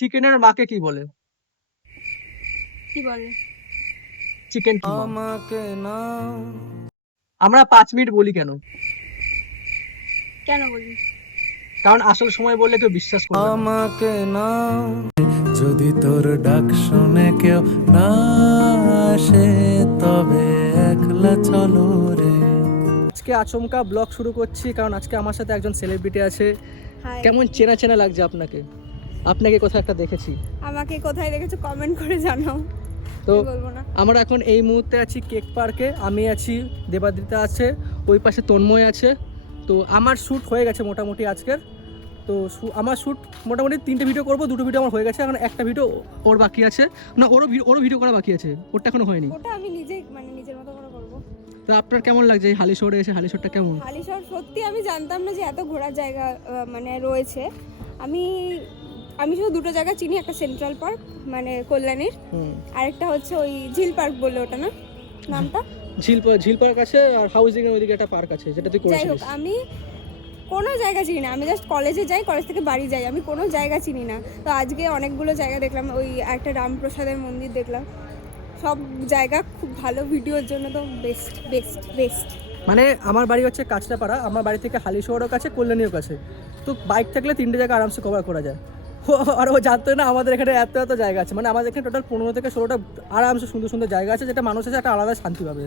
চিকেনের মাকে কি বলে? কি বলে? চিকেন কি মা? আমরা 5 মিনিট বলি কেন? কেন বলি? কারণ আসল সময় বললে কেউ বিশ্বাস করবে না। আমাকে না যদি তোর ডাক শুনে কেউ না আসে তবে একলা চলো রে। আজকে আচমকা ব্লগ শুরু করছি কারণ আজকে আমার সাথে একজন সেলিব্রিটি আছে। হাই, কেমন চেনা চেনা লাগছে আপনাকে? আপনাকে কোথাও একটা দেখেছি। আমাকে কোথায় দেখেছো কমেন্ট করে জানাও। তো আমি বলবো না। আমরা এখন এই মুহূর্তে আছি কেক পার্কে। আমি আছি, দেবাদ্রিতা আছে, ওই পাশে তন্ময় আছে। তো আমার শ্যুট হয়ে গেছে মোটামুটি আজকের। তো আমার শ্যুট মোটামুটি 3টে ভিডিও করবো, 2টো ভিডিও আমার হয়ে গেছে, এখন একটা ভিডিও ওর বাকি আছে। না, ওরও ভিডিও করা বাকি আছে, ওরটা এখনো হয়নি। ওটা আমি নিজেই নিজের মতো করে করবো। তো আপনার কেমন লাগছে এই হালিশহরে এসে? হালিশহরটা কেমন? হালিশহর সত্যি আমি জানতাম না যে এত ঘোরার জায়গা রয়েছে। আমি আমি শুধু দুটো জায়গা চিনি, একটা সেন্ট্রাল পার্ক কল্যাণীর, আরেকটা হচ্ছে ওই ঝিল পার্ক বললে ওটা না নামটা? ঝিল পার্ক আছে আর হাউজিং এর ওইদিকে একটা পার্ক আছে যেটা তুই যাই হোক, করেছিস। আমি কোনো জায়গা চিনি না। আমি জাস্ট কলেজে যাই, কলেজ থেকে বাড়ি যাই, আমি কোনো জায়গা চিনি না। তো আজকে অনেকগুলো জায়গা দেখলাম, ওই একটা রামপ্রসাদের মন্দির দেখলাম। সব জায়গা খুব ভালো, ভিডিওর জন্য তো বেস্ট বেস্ট বেস্ট। মানে আমার বাড়ি হচ্ছে কাঁচরাপাড়া, আমার বাড়ি থেকে হালিশহরও কাছে, কল্যাণীও কাছে। তো বাইক থাকলে 3টে জায়গা আরামসে কভার করা যায়। আর ও জানতো না আমাদের এখানে এত এত জায়গা আছে। মানে আমাদের এখানে টোটাল 15 থেকে 16টা আরামসে সুন্দর সুন্দর জায়গা আছে, যেটা মানুষ আছে একটা আলাদা শান্তি পাবে।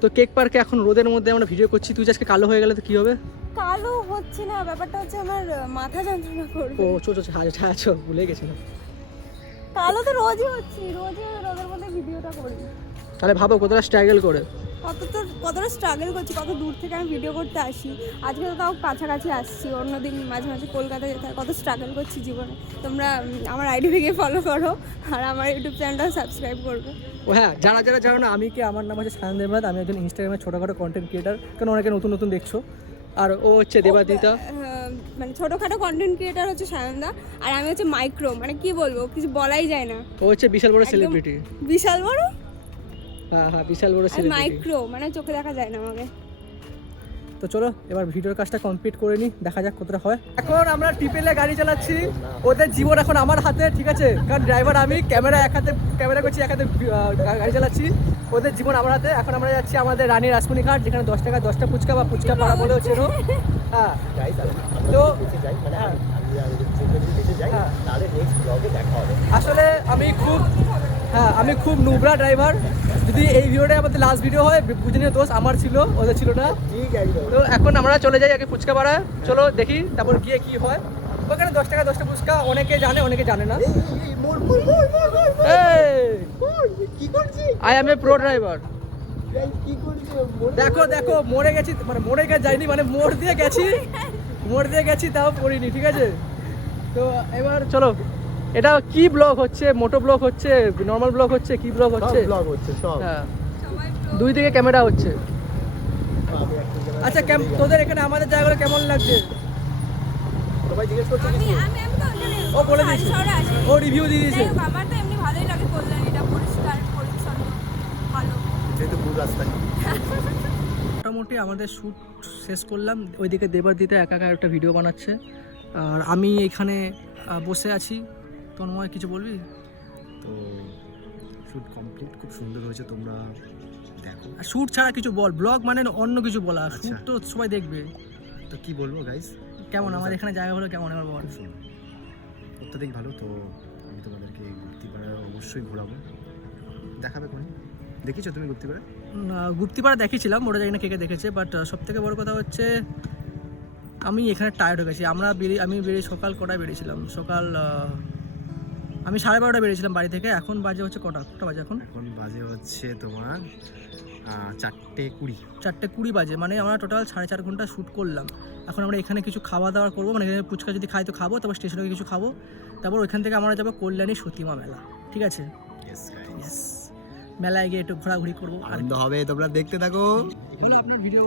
তো কেক পার্কে এখন রোদের মধ্যে আমরা ভিডিও করছি। তুই আজকে কালো হয়ে গেলে তো কী হবে? কালো হচ্ছে না, ব্যাপারটা হচ্ছে আমার মাথা যন্ত্রণা করবে। ও চো ভুলে গেছিলাম। কালো তো রোজই হচ্ছে, রোজই রোদের মধ্যে ভিডিওটা করি। তাহলে ভাবো কতটা স্ট্রাগল করে। কতটা স্ট্রাগল করছি, কত দূর থেকে আমি ভিডিও করতে আসি। আজকে তো তাও কাছাকাছি আসছি, অন্যদিন মাঝে মাঝে কলকাতায় যেতে হয়। কত স্ট্রাগল করছি জীবনে। তোমরা আমার আইডি থেকে ফলো করো আর আমার ইউটিউব চ্যানেলটাও সাবস্ক্রাইব করবে। ও হ্যাঁ, যারা জানো না, আমার নাম হচ্ছে সায়ন দেবনাথ। আমি একজন ইনস্টাগ্রামে ছোটোখাটো কন্টেন্ট ক্রিয়েটার, কারণ অনেকে নতুন নতুন দেখছো। আর ও হচ্ছে দেবাদিতা। ছোটোখাটো কন্টেন্ট ক্রিয়েটার হচ্ছে সায়নদা, আর আমি হচ্ছে মাইক্রো, কি বলবো, কিছু বলাই যায় না। ও হচ্ছে বিশাল বড় সেলিব্রিটি। বিশাল বড়? হ্যাঁ বিশাল বড় সেলিব্রিটি। মাইক্রো চোখে দেখা যায় না আমাকে। তো চলো এবার ভিডিওর কাজটা কমপ্লিট করে নিই, দেখা যাক কতটা হয়। এখন আমরা টিপেলে গাড়ি চালাচ্ছি, ওদের জীবন এখন আমার হাতে, ঠিক আছে? কারণ ড্রাইভার আমি, এক হাতে ক্যামেরা করছি, এক হাতে গাড়ি চালাচ্ছি। ওদের জীবন আমার হাতে। এখন আমরা যাচ্ছি আমাদের রানী রাসমণি ঘাট, যেখানে 10 টাকা 10টা ফুচকা বা ফুচকা পাড়া বলেও চেনো। হ্যাঁ, তো আসলে আমি খুব নুবরা ড্রাইভার। যদি এই ভিডিওটা আমাদের লাস্ট ভিডিও হয়, বুঝে নিও দোষ আমার ছিল, ওদের ছিল না। তো এখন আমরা চলে যাই আগে ফুচকা পাড়া। চলো দেখি তারপর গিয়ে কি হয়। ওখানে 10 টাকা 10টা ফুচকা, অনেকে জানে অনেকে জানে না। I M A pro driver. দেখো মোড়ে গেছি, মোড়ে যাইনি, মোড় দিয়ে গেছি তাও পড়িনি, ঠিক আছে? তো এবার চলো, এটা কি ব্লগ হচ্ছে? মোটো ব্লগ হচ্ছে, নর্মাল ব্লগ হচ্ছে, কি ব্লগ হচ্ছে? সব। হ্যাঁ, দুই দিকে ক্যামেরা হচ্ছে। আচ্ছা, তোদের এখানে আমাদের জায়গাগুলো কেমন লাগছে? সবাই জিজ্ঞেস করছে ও বলে দিয়েছে, ও রিভিউ দিয়ে দিয়েছে। আমার তো এমনি ভালোই লাগে কল্যাণীটা, পরিষ্কার পরিচ্ছন্ন ভালো। যেহেতু দূর রাস্তায় মোটামুটি আমাদের শ্যুট শেষ করলাম। ওইদিকে দেবাদিতা একা একটা ভিডিও বানাচ্ছে, আর আমি এখানে বসে আছি। তন্ময় কিছু বলবি? তো শুট কমপ্লিট, খুব সুন্দর হয়েছে, তোমরা দেখো। শ্যুট ছাড়া কিছু বল, ব্লগ অন্য কিছু বলা। শ্যুট তো সবাই দেখবে। তো কি বলবো গাইস, কেমন আমাদের এখানে জায়গাগুলো কেমন এবার বল। অত্যধিক ভালো। তো আমি তোমাদেরকে গুপ্তিপাড়া অবশ্যই ঘোরাবো, দেখাবে কোন। দেখেছো তুমি গুপ্তিপাড়া? গুপ্তিপাড়া দেখেছিলাম, ওটা জানি না কে দেখেছে। বাট সব থেকে বড় কথা হচ্ছে আমি এখানে টায়ার্ড হয়ে গেছি। আমি সকাল কটায় বেরিয়েছিলাম? আমি 12:30 বেরিয়েছিলাম বাড়ি থেকে। এখন বাজে হচ্ছে কটা বাজে এখন বাজে হচ্ছে তোমার 4:20। 4:20 বাজে। আমরা টোটাল 4.5 ঘন্টা শ্যুট করলাম। এখন আমরা এখানে কিছু খাওয়া দাওয়া করবো, এখানে ফুচকা যদি খাই তো খাবো, তারপর স্টেশনে কিছু খাবো, তারপর ওইখান থেকে আমরা যাবো কল্যাণী সতীমা মেলা, ঠিক আছে? মেলায় গিয়ে একটু ঘোরাঘুরি করবো, আনন্দ হবে, তোমরা দেখতে থাকো। হলো আপনার ভিডিও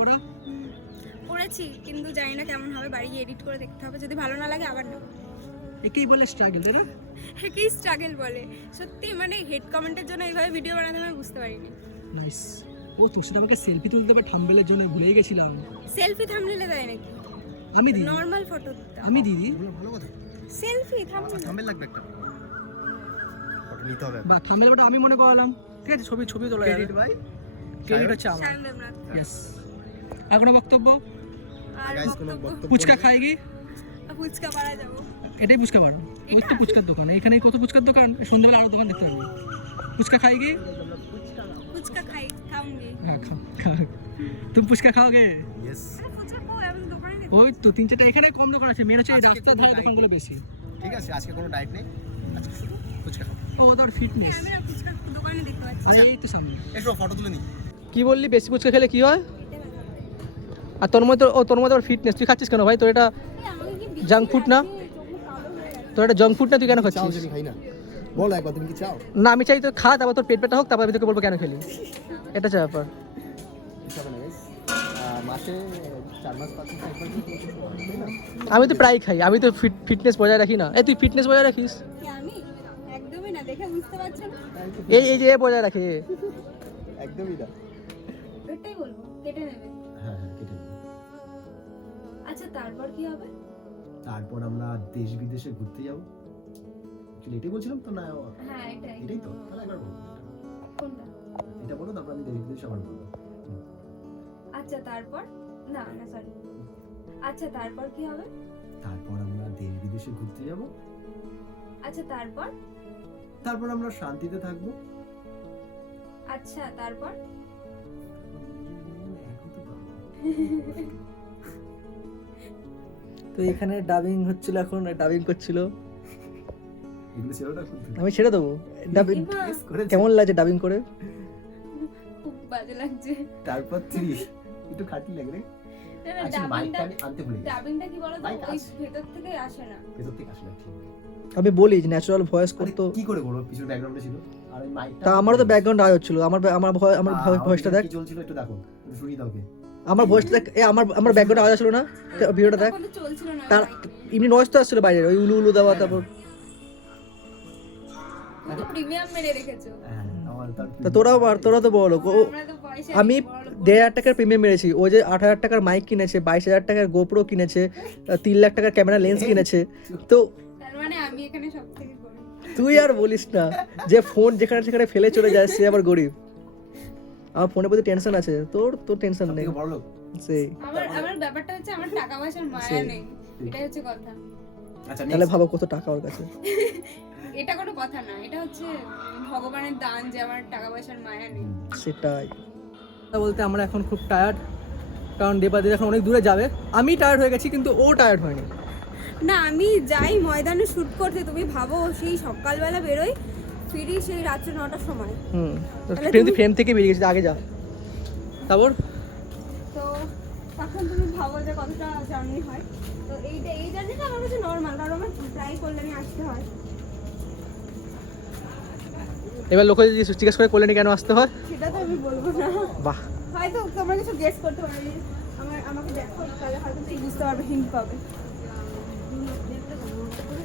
করেছি, কিন্তু জানি না কেমন হবে, বাড়ি গিয়ে এডিট করে দেখতে হবে। যদি ভালো না লাগে আবার নেবো। একেই বলে স্ট্রাগল, তাই না? একেই স্ট্রাগল বলে। সত্যি হেড কমেন্টের জন্য এইভাবে ভিডিও বানাতে আমি বুঝতে পারিনি। নাইস। ও তোর সাথে আমাকে সেলফি তুলতে হবে থাম্বনেলের জন্য, ভুলেই গেছিলাম। সেলফি থাম্বনেলে দেয় নাকি? আমি দিই, নরমাল ফটো আমি দিদি। ভালো কথা। সেলফি থাম্বনেল লাগবে একটা। নিতে হবে বা থাম্বনেলটা আমি মনে করালাম, ঠিক আছে, ছবি তোলা যাবে। ক্রেডিট ভাই ক্রেডিট হচ্ছে আমার। সায়ন দেবনাথ। ইয়েস। আর কোনো বক্তব্য? আর গাইস কোনো বক্তব্য, বক্তব্য ফুচকা নেই? খাই কি? ফুচকা পাড়া যাবো। এটাই ফুচকা বাড়ো, ওই তো ফুচকার দোকান, এখানে কত ফুচকার দোকান, সন্ধ্যাবেলা আরো দোকান দেখতে পারবো। ফুচকা খাই কি? ফুচকা খাऊंगी। হ্যাঁ খাও। তুমি ফুচকা খাওগে? ইয়েস ফুচকা খাও, আমি তো দোকানে দেখি। ওই তো 3-4টা এখানে কম দোকান আছে, মেন হচ্ছে এই আজকে রাস্তার কোনো ধারে diet দোকানগুলো নেই। বেশি। ঠিক আছে, আজকে কোনো ডায়েট নেই, আজকে শুধু ফুচকা খাও। ও ওদের ফিটনেস। আমি না ফুচকা দোকানে দেখতে পাচ্ছি। আরে এই তো সামনে। এসো ফটো তুলে নি। কি বললি, বেশি ফুচকা খেলে কি হয়? আর তোর মধ্যে ওর ফিটনেস, তুই খাচ্ছিস কেন ভাই? তোর এটা আমাকে কি জাঙ্ক ফুড না? তোর এটা জাঙ্ক ফুড না, তুই কেন চাও খাচ্ছিস? আমি খাই না, বলো একবার তুমি কি চাও? না আমি চাই তো খা, তারপর তোর পেট হোক, তারপর আমি তোকে বলবো কেন খেলি। এটা হচ্ছে ব্যাপার। কিছু হবে না গাইস, মাসে 4 মাস 5 মাস একবার কি কিছু হয়, তাই না? আমি তো প্রায় খাই, আমি তো ফিটনেস বজায় রাখি না। এই তুই ফিটনেস বজায় রাখিস? কি আমি একদমই না, দেখে বুঝতে পারছো না। এই যে এ বজায় রাখে এ। একদমই না। এটাই বলবো, কেটে নেবে। হ্যাঁ কেটে নেব। আচ্ছা তারপর কি হবে? তারপর আমরা দেশ বিদেশে ঘুরতে যাব। এটাই বলছিলাম তো না? হ্যাঁ এটাই। এটাই তো, তাহলে একবার বলো। কোনটা? এটা বলো, তারপর আমি দেশ বিদেশে আবার বলবো। আচ্ছা তারপর, না না সরি, আচ্ছা তারপর কি হবে? তারপর আমরা দেশ বিদেশে ঘুরতে যাব। আচ্ছা তারপর, তারপর আমরা শান্তিতে থাকবো। আচ্ছা তারপর, এখন তো পারবো না। তো এখানে ডাবিং হচ্ছিল, এখন ডাবিং করছিল। এগুলো ছিল না খুব আমি ছেড়ে দেবো ডাবিং। এমা, কেমন লাগছে ডাবিং করে? খুব বাজে লাগছে। তারপর তুই একটু খাটি লাগে রে। না না, আচ্ছা মাইকটা আমি আনতে ভুলে গেছি। ডাবিংটা কি বলো তো, মাইক ওই আছে। ভেতর থেকে আসে না। ভেতর থেকে আসলে ঠিক। আমি বলি যে ন্যাচারাল ভয়েস আরে করতো। কি করে করবো, পিছনে ব্যাকগ্রাউন্ডে ছিল আর ওই মাইকটা। তা আমারও তো ব্যাকগ্রাউন্ড আওয়াজ হচ্ছিল। আমার ভয়েসটা দেখ, কি চলছিল একটু দেখো, একটু শুনিয়ে দাও কে। আমার ভয়েসটা দেখ। আমার ব্যাকগ্রাউন্ড আওয়াজ আসলো না? ভিডিওটা দেখ। তখন তো চলছিল না তার mic। এমনি নয়েজ তো আসছিল বাইরে, ওই উলু উলু দেওয়া। তারপর তুমি তো প্রিমিয়াম মেরে রেখেছো। হ্যাঁ আমার তার তা তোরা তো বড় লোক। আমরা তো পয়সা আমি নেই, বড় লোক। 1,500 টাকার প্রিমিয়াম মেরেছি। ও যে 8,000 টাকার মাইক কিনেছে, 22,000 টাকার গোপ্রো কিনেছে, 3 লাখ টাকার ক্যামেরা লেন্স কিনেছে। তো তার মানে আমি এখানে সব থেকে করি। তুই আর বলিস না, যে ফোন যেখানে সেখানে ফেলে চলে যায় সে আবার গরিব। আমার ফোনের প্রতি টেনশন আছে, তোর টেনশন নেই। থেকে বড় লোক। সেই আমার ব্যাপারটা হচ্ছে আমার টাকা পয়সার মায়া সেই। নেই, এটাই হচ্ছে কথা। আচ্ছা তাহলে ভাবো কত টাকা ওর কাছে। এটা কোনো কথা না, এটা হচ্ছে ভগবানের দান যে আমার টাকা পয়সার মায়া নেই। সেটাই বলতে আমরা এখন খুব টায়ার্ড, কারণ দেবাদি এখন অনেক দূরে যাবে। আমি টায়ার্ড হয়ে গেছি, কিন্তু ও টায়ার্ড হয়নি। না আমি যাই ময়দানে শুট করতে, তুমি ভাবো সেই সকালবেলা বেরোই, ফিরি সেই রাত্রে 9টার সময়। তাহলে ফ্রেম থেকে বেরিয়ে গেছি, আগে যা। তারপর তো তখন তুমি ভাবো যে কতটা জার্নি হয়। তো এই জার্নিটা আমার কাছে নর্মাল, কারণ আমার প্রায় কল্যাণে আসতে হয়। এবার লোকে যদি জিজ্ঞেস করে কল্যাণী কেন আসতে হয়, সেটা তো আমি বলবো না, বাহ। হয়তো তোমরা কিছু গেস করতে পারবে। আমাকে দেখো, তাহলে হয়তো তুমি বুঝতে পারবে, হিন্ট পাবে।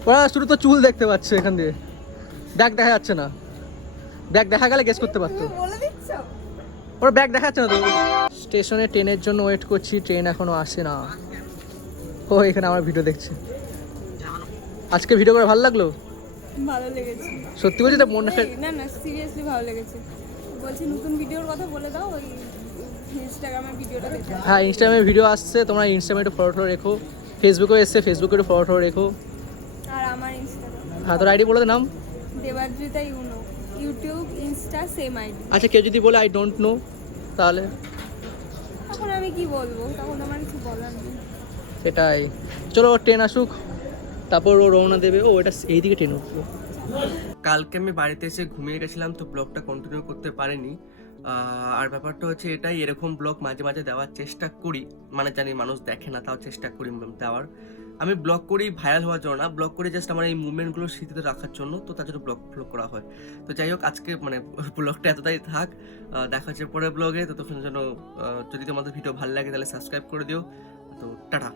ওরা শুধু তো চুল দেখতে পাচ্ছ এখান দিয়ে, ব্যাগ দেখা যাচ্ছে না। ব্যাগ দেখা গেলে গেস করতে পারতো। তুমি বলে দিচ্ছ। ওর ব্যাগ দেখা যাচ্ছে না তো। স্টেশনে ট্রেনের জন্য ওয়েট করছি, ট্রেন এখনো আসে না। ও এখানে আমার ভিডিও দেখছে। আজকে ভিডিও করে ভালো লাগলো? ভালো লেগেছে। সত্যি বলছি তো মন একটা। না না সিরিয়াসলি ভালো লেগেছে। বলছি নতুন ভিডিওর কথা বলে দাও, ওই ইনস্টাগ্রামের ভিডিওটা দেখে। হ্যাঁ ইনস্টাগ্রামে ভিডিও আসছে, তোমরা ইনস্টাগ্রামে একটু ফলো রেখো। ফেসবুকেও এসছে, ফেসবুকে একটু ফলো রেখো। আর আমার ইনস্টাগ্রাম হ্যাঁ তোর আইডি বলে দে নাম। Debadrita you know, YouTube Insta same ID. আচ্ছা কেউ যদি বলে আই ডোন্ট নো, তাহলে তখন আমি কি বলবো, তখন আমার কিছু বলার নেই। সেটাই। চলো ট্রেন আসুক, তারপর ও রওনা দেবে। ও এটা এইদিকে ট্রেন উঠলো। কালকে আমি বাড়িতে এসে ঘুমিয়ে গেছিলাম, তো ব্লগটা কন্টিনিউ করতে পারিনি। আর ব্যাপারটা হচ্ছে এটাই, এরকম ব্লগ মাঝে মাঝে দেওয়ার চেষ্টা করি, মানে জানি মানুষ দেখে না, তাও চেষ্টা করি দেওয়ার। আমি ব্লগ করি ভাইরাল হওয়ার জন্য না, ব্লগ করি জাস্ট আমার এই মুভমেন্টগুলো স্মৃতিতে রাখার জন্য, তো তার জন্য ব্লগ করা হয়। তো যাই হোক আজকে মানে ব্লগটা এতটাই থাক, দেখা হচ্ছে পরের ব্লগে। তো তখন যেন যদি তোমাদের ভিডিও ভালো লাগে তাহলে সাবস্ক্রাইব করে দিও। তো টাটা।